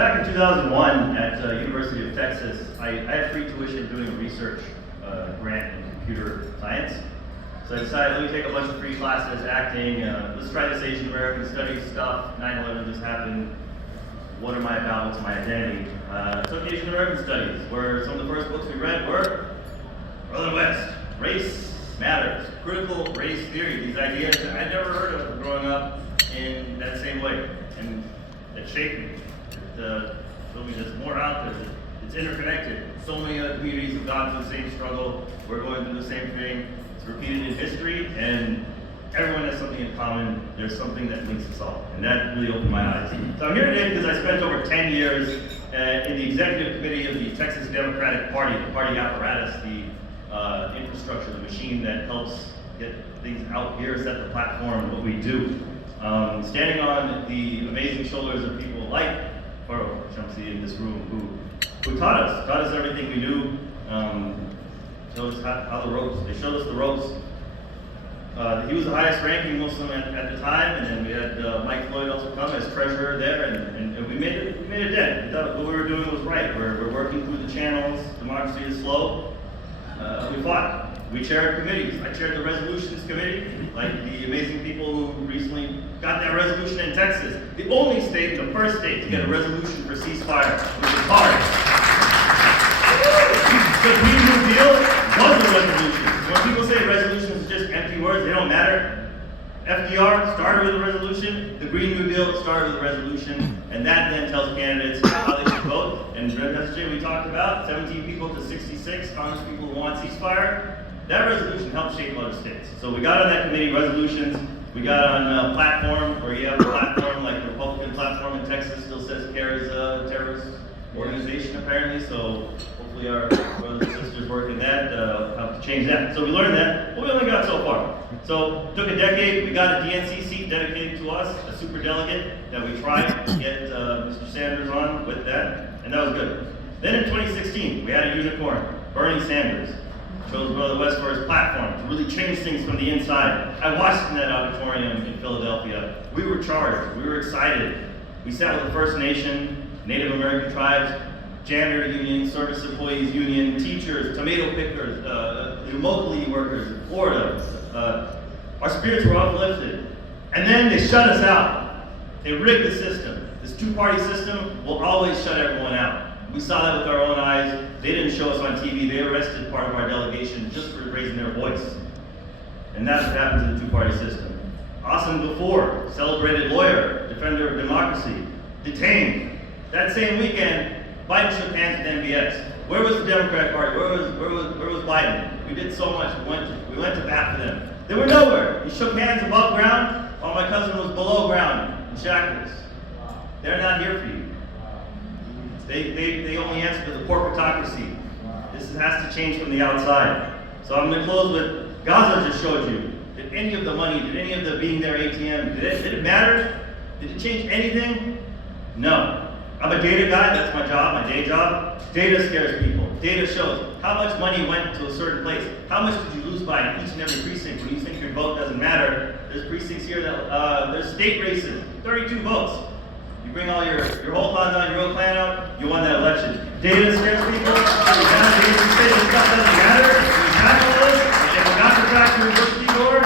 back in 2001 at University of Texas, I had free tuition doing a research grant in computer science. So I decided, let me take a bunch of free classes, acting, let's try this Asian American studies stuff, 9/11 just happened, what am I about, what's my identity? Took Asian American studies, where some of the first books we read were Brother West, Race Matters, Critical Race Theory, these ideas that I'd never heard of growing up in that same way. And it shaped me. It showed me there's more out there. It's interconnected. So many other communities have gone through the same struggle. We're going through the same thing. It's repeated in history, and everyone has something in common. There's something that links us all, and that really opened my eyes. So I'm here today because I spent over 10 years in the executive committee of the Texas Democratic Party, the party apparatus, the infrastructure, the machine that helps get things out here, set the platform, what we do. Standing on the amazing shoulders of people like Cornel, Shamsi in this room, who taught us everything we knew, showed us how the ropes, they showed us the ropes. He was the highest ranking Muslim at the time, and then we had Mike Floyd also come as treasurer there, and we made a dent. We thought what we were doing was right. We're working through the channels, democracy is slow. We fought. We chaired committees. I chaired the resolutions committee, like the amazing people who recently got that resolution in Texas. The only state, the first state to get a resolution for ceasefire, which is hard. The Green New Deal was a resolution. When people say resolutions is just empty words, they don't matter. FDR started with a resolution. The Green New Deal started with a resolution, and that then tells candidates how they should vote. And the message we talked about, 17 people to 66 Congress people who want ceasefire. That resolution helped shape other states. So we got on that committee, resolutions. We got on a platform where you have a platform like the Republican platform in Texas still says CARE is a terrorist organization apparently. So hopefully our brothers and sisters working that help to change that. So we learned that, but we only got so far. So it took a decade. We got a DNC seat dedicated to us, a super delegate that we tried to get Mr. Sanders on with that, and that was good. Then in 2016, we had a unicorn, Bernie Sanders. Chose Brother West for his platform to really change things from the inside. I watched in that auditorium in Philadelphia. We were charged. We were excited. We sat with the First Nation, Native American tribes, janitor union, service employees union, teachers, tomato pickers, locally workers in Florida. Our spirits were uplifted. And then they shut us out. They rigged the system. This two-party system will always shut everyone out. We saw that with our own eyes. They didn't show us on TV. They arrested part of our delegation just for raising their voice. And that's what happens in the two-party system. Asaduddin before, celebrated lawyer, defender of democracy, detained. That same weekend, Biden shook hands with MBS. Where was the Democratic Party? Where was Biden? We did so much. We went to bat for them. They were nowhere. He shook hands above ground while my cousin was below ground in shackles. They're not here for you. They only answer to the corporatocracy. This has to change from the outside. So I'm going to close with Gaza just showed you. Did any of the money, did any of the being there ATM, did it matter? Did it change anything? No. I'm a data guy, that's my job, my day job. Data scares people. Data shows how much money went to a certain place. How much did you lose by in each and every precinct when you think your vote doesn't matter? There's precincts here that, there's state races, 32 votes. You bring all your whole funds on, your own plan out, you won that election. Data scares people. Data say this stuff doesn't matter. You tackle this. If you got the track to reverse the door,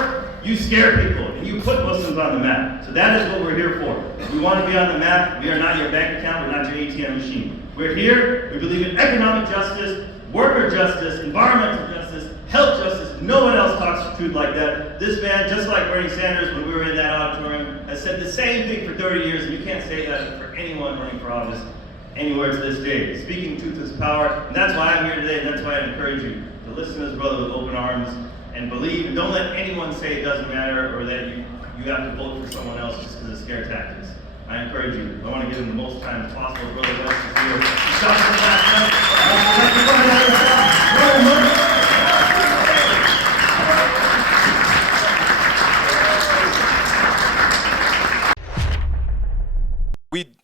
you scare people and you put Muslims on the map. So that is what we're here for. We want to be on the map. We are not your bank account. We're not your ATM machine. We're here. We believe in economic justice, worker justice, environmental justice, health justice. No one else talks truth like that. This man, just like Bernie Sanders when we were in that auditorium, has said the same thing for 30 years, and you can't say that for anyone running for office anywhere to this day. Speaking truth is power, and that's why I'm here today, and that's why I encourage you to listen to this brother with open arms and believe, and don't let anyone say it doesn't matter or that you have to vote for someone else just because of scare tactics. I encourage you. I want to give him the most time as possible. Brother West is here. He shot for the last time.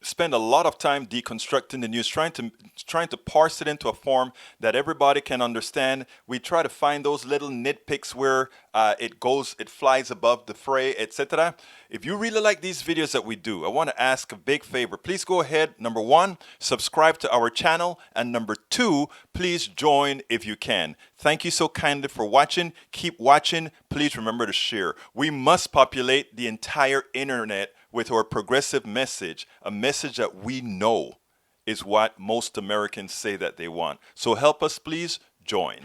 spend a lot of time deconstructing the news, trying to parse it into a form that everybody can understand. We try to find those little nitpicks where it flies above the fray, etc. If you really like these videos that we do, I want to ask a big favor. Please go ahead, number one, subscribe to our channel, and number two, please join if you can. Thank you so kindly for watching. Keep watching. Please remember to share. We must populate the entire internet with our progressive message, a message that we know is what most Americans say that they want. So help us, please join.